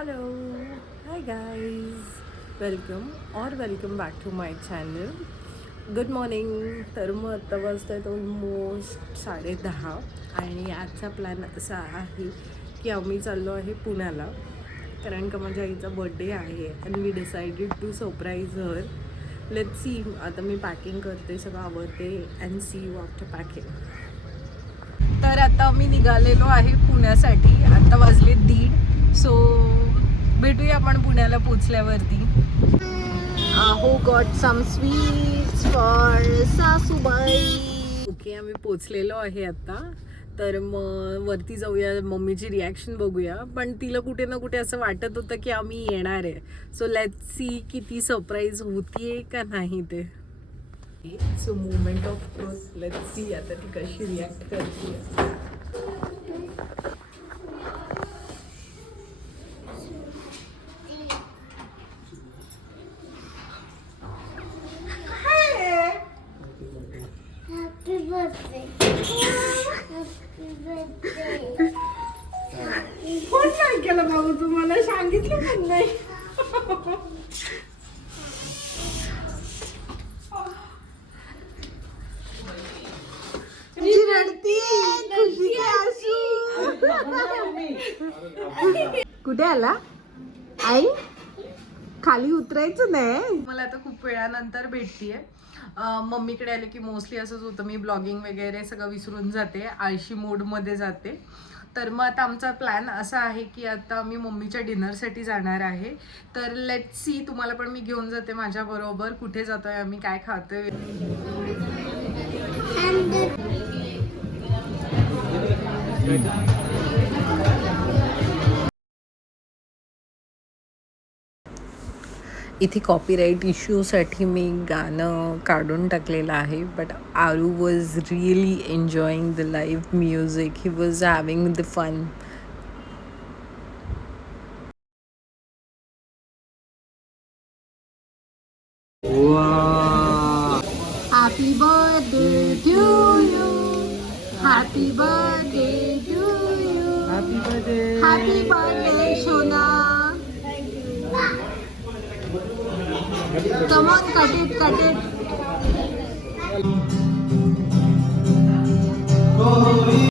Hello hi guys welcome back to my channel. Good morning. तर मग आता वाजता आहेत ऑलमोस्ट 10:30 आणि आजचा प्लॅन असा आहे की आम्ही चाललो आहे पुण्याला, कारण का माझ्या आईचा बर्थडे आहे and we decided to surprise her. Let's see. आता मी पॅकिंग करते, सगळं आवडते and see you after packing. तर आता मी निघालेलो आहे पुण्यासाठी. आता वाजले 1:30. सो भेटूया आपण पुण्याला पोचल्यावरती. हो गॉट सम स्वीट्स फॉर सासूबाई. ओके, आम्ही पोचलेलो आहे आता. तर मग वरती जाऊया, मम्मीची रिॲक्शन बघूया. पण तिला कुठे ना कुठे असं वाटत होतं की आम्ही येणार आहे. सो लेट्स सी की ती सरप्राईज होतीये का नाही ते. So moment of truth. Let's see आता ती कशी रिॲक्ट करते. कोण नाही केलं बाबू, तुम्हाला सांगितलं पण नाही. कुठे आला आई? खाली उतरायचं नाही. मला आता खूप वेळानंतर भेटतीये. मम्मीकडे आले की मोस्टली असंच होतं, मी ब्लॉगिंग वगैरे सगळं विसरून जाते, आळशी मोडमध्ये जाते. तर मग आता आमचा प्लॅन असा आहे की आता मी मम्मीच्या डिनरसाठी जाणार आहे. तर लेट सी, तुम्हाला पण मी घेऊन जाते माझ्याबरोबर. कुठे जातोय आम्ही, काय खातोय. इथे कॉपीराईट इश्यूसाठी मी गाणं काढून टाकलेलं आहे. But Aru was really enjoying the live music. He was having the fun. Happy birthday to you. Happy birthday to you. Happy birthday Sona. Come on, cut it.